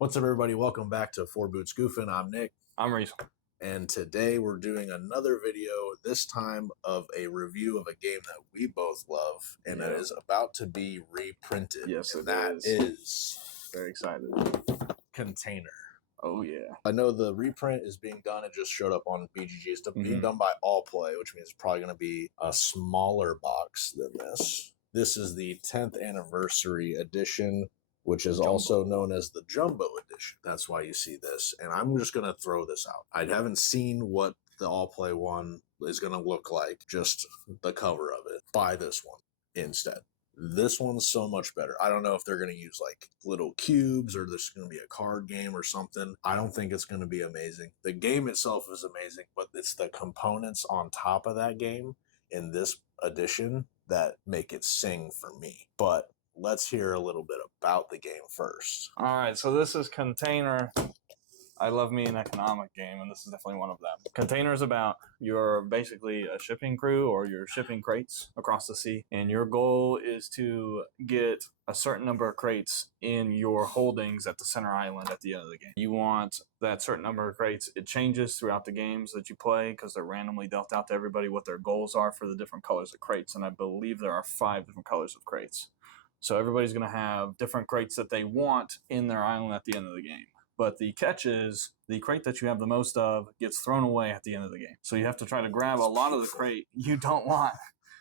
What's up, everybody? Welcome back to FourBootsGoofing. I'm Nick. I'm Reece. And today we're doing another video, this time of a review of a game that we both love, and it is about to be reprinted. Yes, and it that is very excited. Container. Oh, yeah. I know the reprint is being done. It just showed up on BGG. It's being done by allplay, which means it's probably going to be a smaller box than this. This is the 10th anniversary edition, which is also known as the Jumbo Edition. That's why you see this. And I'm just going to throw this out. I haven't seen what the All-Play one is going to look like, just the cover of it. Buy this one instead. This one's so much better. I don't know if they're going to use like little cubes or there's going to be a card game or something. I don't think it's going to be amazing. The game itself is amazing, but it's the components on top of that game in this edition that make it sing for me. But let's hear a little bit about the game first. All right, so this is Container. I love me an economic game, and this is definitely one of them. Container is about you're basically a shipping crew or you're shipping crates across the sea, and your goal is to get a certain number of crates in your holdings at the center island at the end of the game. You want that certain number of crates. It changes throughout the games that you play because they're randomly dealt out to everybody what their goals are for the different colors of crates, and I believe there are 5 different colors of crates. So everybody's going to have different crates that they want in their island at the end of the game. But the catch is the crate that you have the most of gets thrown away at the end of the game. So you have to try to grab a lot of the crate you don't want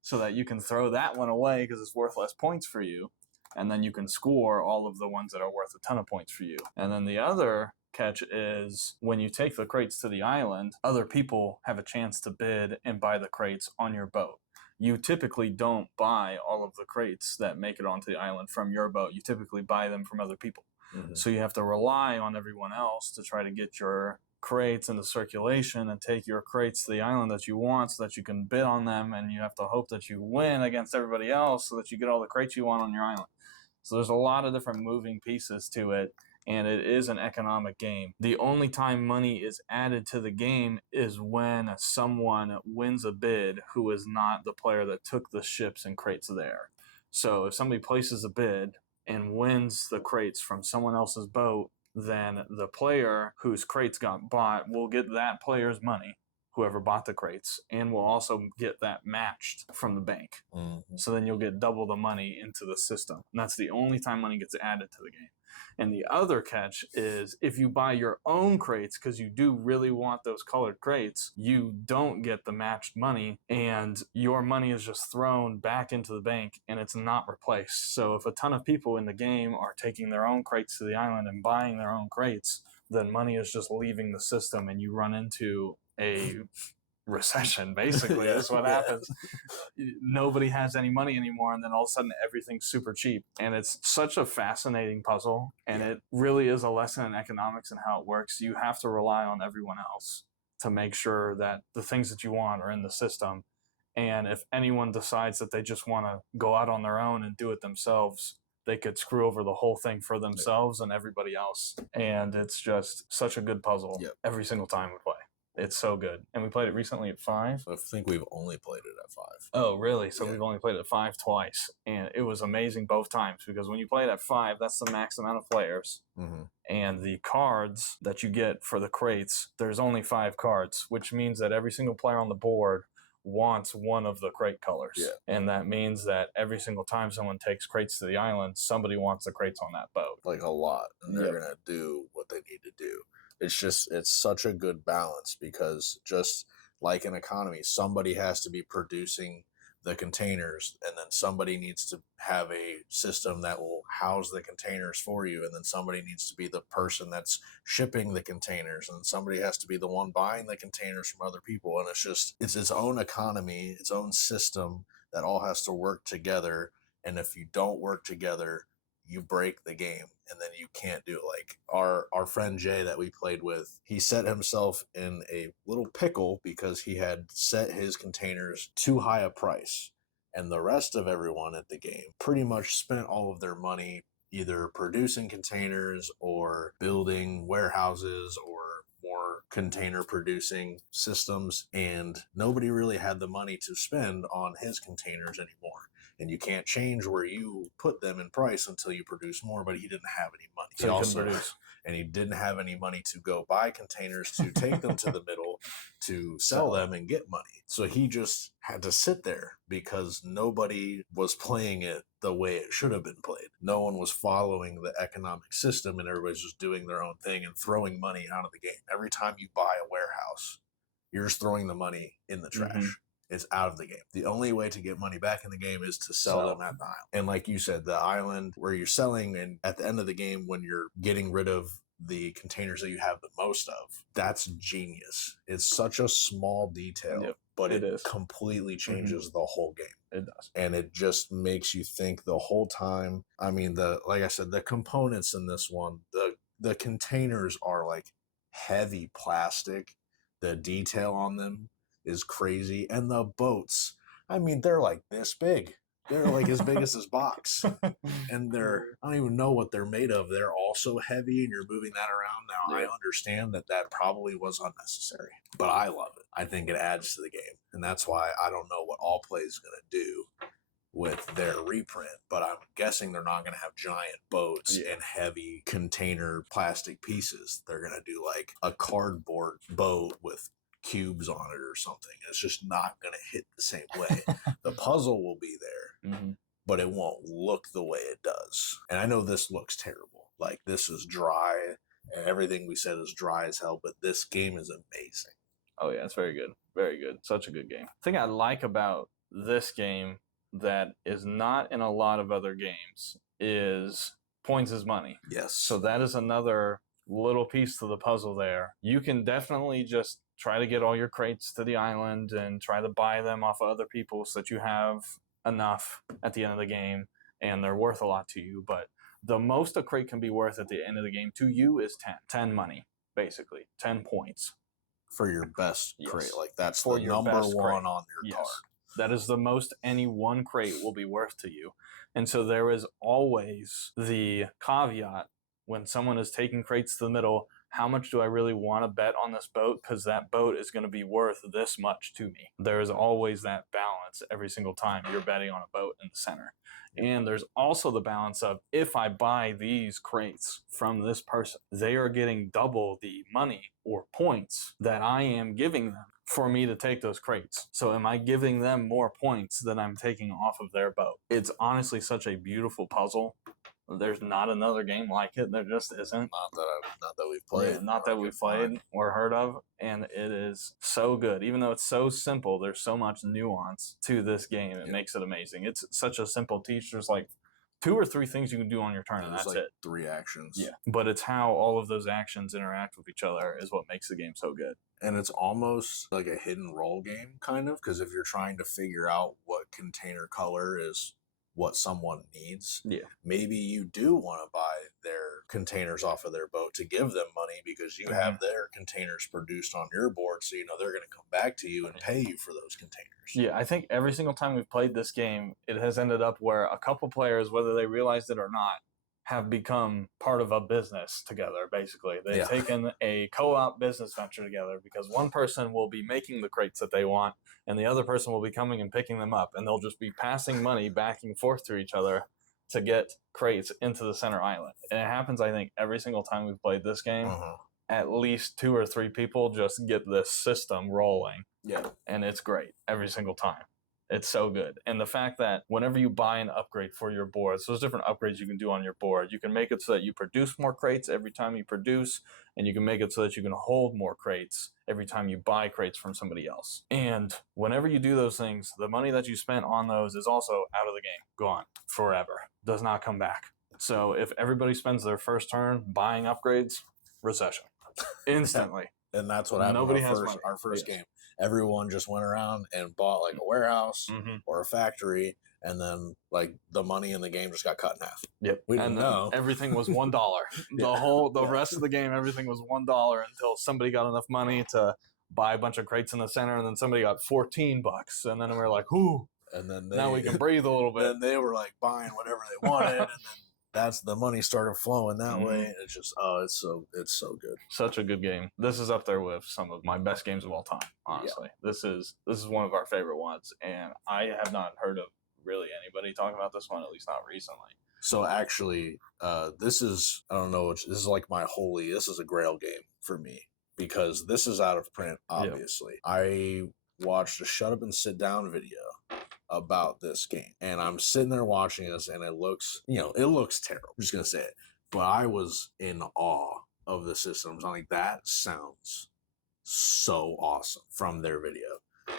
so that you can throw that one away because it's worth less points for you. And then you can score all of the ones that are worth a ton of points for you. And then the other catch is when you take the crates to the island, other people have a chance to bid and buy the crates on your boat. You typically don't buy all of the crates that make it onto the island from your boat. You typically buy them from other people. So you have to rely on everyone else to try to get your crates into circulation and take your crates to the island that you want so that you can bid on them, and you have to hope that you win against everybody else so that you get all the crates you want on your island. So there's a lot of different moving pieces to it, and it is an economic game. The only time money is added to the game is when someone wins a bid who is not the player that took the ships and crates there. So if somebody places a bid and wins the crates from someone else's boat, then the player whose crates got bought will get that player's money, whoever bought the crates, and will also get that matched from the bank. So then you'll get double the money into the system. And that's the only time money gets added to the game. And the other catch is if you buy your own crates, because you do really want those colored crates, you don't get the matched money, and your money is just thrown back into the bank and it's not replaced. So if a ton of people in the game are taking their own crates to the island and buying their own crates, then money is just leaving the system and you run into a recession, basically. That's what happens. Nobody has any money anymore, and then all of a sudden everything's super cheap. And it's such a fascinating puzzle, and it really is a lesson in economics and how it works. You have to rely on everyone else to make sure that the things that you want are in the system. And if anyone decides that they just want to go out on their own and do it themselves, they could screw over the whole thing for themselves and everybody else. And it's just such a good puzzle every single time we play. It's so good. And we played it recently at 5. I think we've only played it at 5. Oh, really? So we've only played it at 5 twice. And it was amazing both times because when you play it at 5, that's the max amount of players. And the cards that you get for the crates, there's only 5 cards, which means that every single player on the board wants one of the crate colors. And that means that every single time someone takes crates to the island, somebody wants the crates on that boat. Like a lot. And they're going to do what they need to do. It's such a good balance because just like an economy, somebody has to be producing the containers, and then somebody needs to have a system that will house the containers for you, and then somebody needs to be the person that's shipping the containers, and somebody has to be the one buying the containers from other people. And it's its own economy, its own system that all has to work together. And if you don't work together, you break the game, and then you can't do it. Like our friend Jay that we played with, he set himself in a little pickle because he had set his containers too high a price. And the rest of everyone at the game pretty much spent all of their money either producing containers or building warehouses or more container producing systems, and nobody really had the money to spend on his containers anymore. And you can't change where you put them in price until you produce more, but he didn't have any money. So he couldn't produce. and he didn't have any money to go buy containers to take them to the middle to sell them and get money. So he just had to sit there because nobody was playing it the way it should have been played. No one was following the economic system, and everybody's just doing their own thing and throwing money out of the game. Every time you buy a warehouse, you're just throwing the money in the trash. Mm-hmm. It's out of the game. The only way to get money back in the game is to sell them at the island. And like you said, the island where you're selling, and at the end of the game, when you're getting rid of the containers that you have the most of, that's genius. It's such a small detail, but it completely changes the whole game. It does. And it just makes you think the whole time. I mean, like I said, the components in this one, the containers are like heavy plastic. The detail on them is crazy. And the boats, I mean, they're like this big. They're like as big as this box. And I don't even know what they're made of. They're also heavy, and you're moving that around. Now, I understand that probably was unnecessary, but I love it. I think it adds to the game. And that's why I don't know what allplay is going to do with their reprint, but I'm guessing they're not going to have giant boats and heavy container plastic pieces. They're going to do like a cardboard boat with cubes on it or something. It's just not going to hit the same way. The puzzle will be there, but it won't look the way it does. And I know this looks terrible. Like, this is dry, and everything we said is dry as hell, but this game is amazing. Oh yeah, it's very good. Very good. Such a good game. The thing I like about this game that is not in a lot of other games is points is money. Yes. So that is another little piece to the puzzle there. You can definitely just try to get all your crates to the island and try to buy them off of other people so that you have enough at the end of the game, and they're worth a lot to you. But the most a crate can be worth at the end of the game to you is 10 money, basically 10 points for your best crate. Like, that's for the number one on your card. That is the most any one crate will be worth to you. And so there is always the caveat when someone is taking crates to the middle, how much do I really want to bet on this boat? Because that boat is going to be worth this much to me. There is always that balance every single time you're betting on a boat in the center. And there's also the balance of, if I buy these crates from this person, they are getting double the money or points that I am giving them for me to take those crates. So am I giving them more points than I'm taking off of their boat? It's honestly such a beautiful puzzle. There's not another game like it. There just isn't. Not that we've played. Yeah, not that we've played or heard of. And it is so good. Even though it's so simple, there's so much nuance to this game. It makes it amazing. It's such a simple teach. There's like 2 or 3 things you can do on your turn, and that's like it. 3 actions. Yeah. But it's how all of those actions interact with each other is what makes the game so good. And it's almost like a hidden role game, kind of, because if you're trying to figure out what container color is what someone needs, maybe you do want to buy their containers off of their boat to give them money because you have their containers produced on your board, so you know they're going to come back to you and pay you for those containers. Yeah, I think every single time we've played this game, it has ended up where a couple players, whether they realized it or not, have become part of a business together, basically. They've taken a co-op business venture together because one person will be making the crates that they want and the other person will be coming and picking them up, and they'll just be passing money back and forth to each other to get crates into the center island. And it happens, I think, every single time we've played this game. At least 2 or 3 people just get this system rolling. Yeah. And it's great every single time. It's so good. And the fact that whenever you buy an upgrade for your board, so there's different upgrades you can do on your board. You can make it so that you produce more crates every time you produce, and you can make it so that you can hold more crates every time you buy crates from somebody else. And whenever you do those things, the money that you spent on those is also out of the game, gone forever, does not come back. So if everybody spends their first turn buying upgrades, recession, instantly. And that's what happened. Nobody our has first, our first game. Everyone just went around and bought like a warehouse or a factory, and then like the money in the game just got cut in half. Yep. We didn't know. Everything was $1. The rest of the game, everything was $1 until somebody got enough money to buy a bunch of crates in the center, and then somebody got $14, and then we were like, "Ooh!" And then now we can breathe a little bit. Then they were like buying whatever they wanted, and then that's the money started flowing that way. And it's just it's so good. Such a good game. This is up there with some of my best games of all time. Honestly, this is one of our favorite ones, and I have not heard of really anybody talking about this one, at least not recently. So actually, this is, I don't know, this is like this is a grail game for me because this is out of print, obviously. I watched a Shut Up and Sit Down video about this game, and I'm sitting there watching this, and it looks terrible. I'm just going to say it. But I was in awe of the systems. I'm like, that sounds so awesome from their video.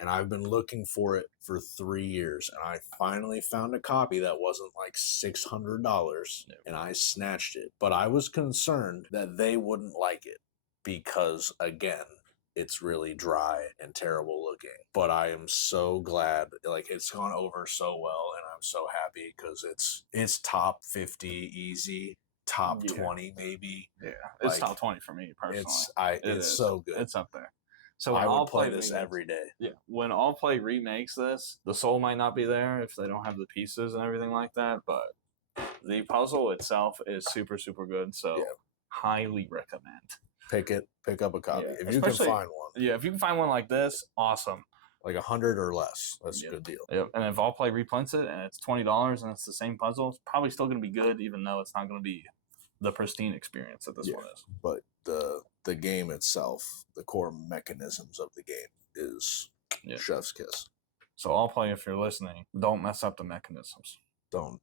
And I've been looking for it for 3 years, and I finally found a copy that wasn't like $600, and I snatched it. But I was concerned that they wouldn't like it because, again, it's really dry and terrible looking. But I am so glad, like, it's gone over so well, and I'm so happy because it's top 50 easy, top 20 maybe. Yeah, it's like, top 20 for me personally. It's so good. It's up there. So I would play this every day. Yeah, when allplay remakes this, the soul might not be there if they don't have the pieces and everything like that, but the puzzle itself is super, super good. So highly recommend. Pick up a copy if you can find one. Yeah, if you can find one like this, awesome. Like 100 or less, that's a good deal. Yep. And if allplay reprints it and it's $20 and it's the same puzzle, it's probably still going to be good, even though it's not going to be the pristine experience that this one is. But the game itself, the core mechanisms of the game is chef's kiss. So allplay, if you're listening, don't mess up the mechanisms.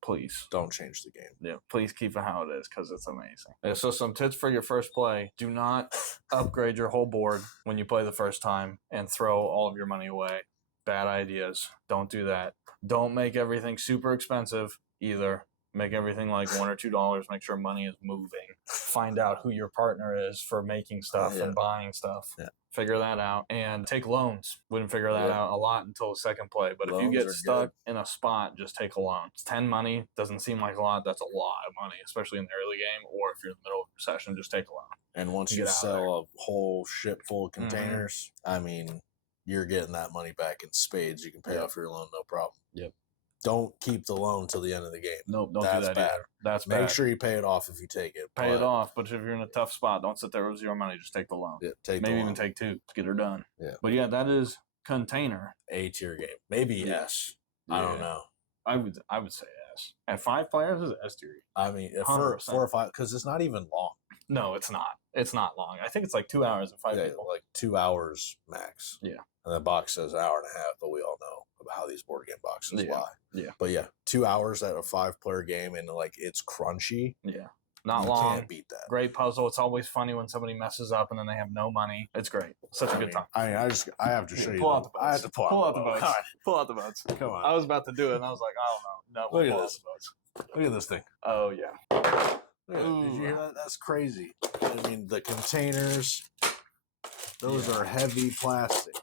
Please don't change the game. Yeah, please keep it how it is because it's amazing. So some tips for your first play: do not upgrade your whole board when you play the first time and throw all of your money away. Bad ideas. Don't do that. Don't make everything super expensive either. Make everything like $1 or $2. Make sure money is moving. Find out who your partner is for making stuff and buying stuff. Yeah. Figure that out and take loans. Wouldn't figure that out a lot until the second play. But loans, if you get stuck in a spot, just take a loan. It's 10 money. Doesn't seem like a lot. That's a lot of money, especially in the early game. Or if you're in the middle of a session, just take a loan. And once you sell a whole ship full of containers, I mean, you're getting that money back in spades. You can pay off your loan, no problem. Yep. Don't keep the loan till the end of the game. Nope, don't do that bad. Either. That's bad. Make sure you pay it off if you take it. Pay it off, but if you're in a tough spot, don't sit there with zero money. Just take the loan. Yeah, maybe even take 2 to get her done. Yeah. But yeah, that is Container. A tier game. Maybe S. I don't know. I would say S. At 5 players, is S tier. I mean, for 4 or 5, because it's not even long. No, it's not. It's not long. I think it's like 2 hours and 5 people. Like 2 hours max. Yeah. And the box says an hour and a half, but we all know about how these board game boxes lie. Yeah. But yeah, 2 hours at a 5-player game, and like it's crunchy. Yeah. Not long. Can't beat that. Great puzzle. It's always funny when somebody messes up and then they have no money. It's great. Such a good time. I have to show you. Pull out the boats. I have to pull out the boats. Right. Pull out the boats. Come on. I was about to do it, and I was like, I don't know. No, look at this. Look at this thing. Oh yeah. Did you hear that? That's crazy. I mean, the containers. Those are heavy plastic.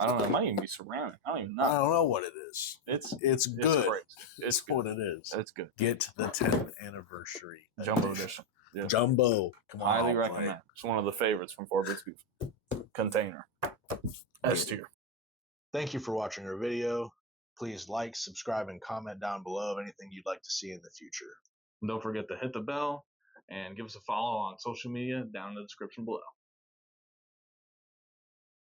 I don't know. It might even be ceramic. I don't even know. I don't know what it is. It's good. Great. It's what it is. It's good. Get the 10th anniversary Jumbo edition. Yeah. Jumbo. Come on, highly recommend. It's one of the favorites from FourBootsGoofing. Container. S tier. Thank you for watching our video. Please like, subscribe, and comment down below of anything you'd like to see in the future. And don't forget to hit the bell and give us a follow on social media down in the description below.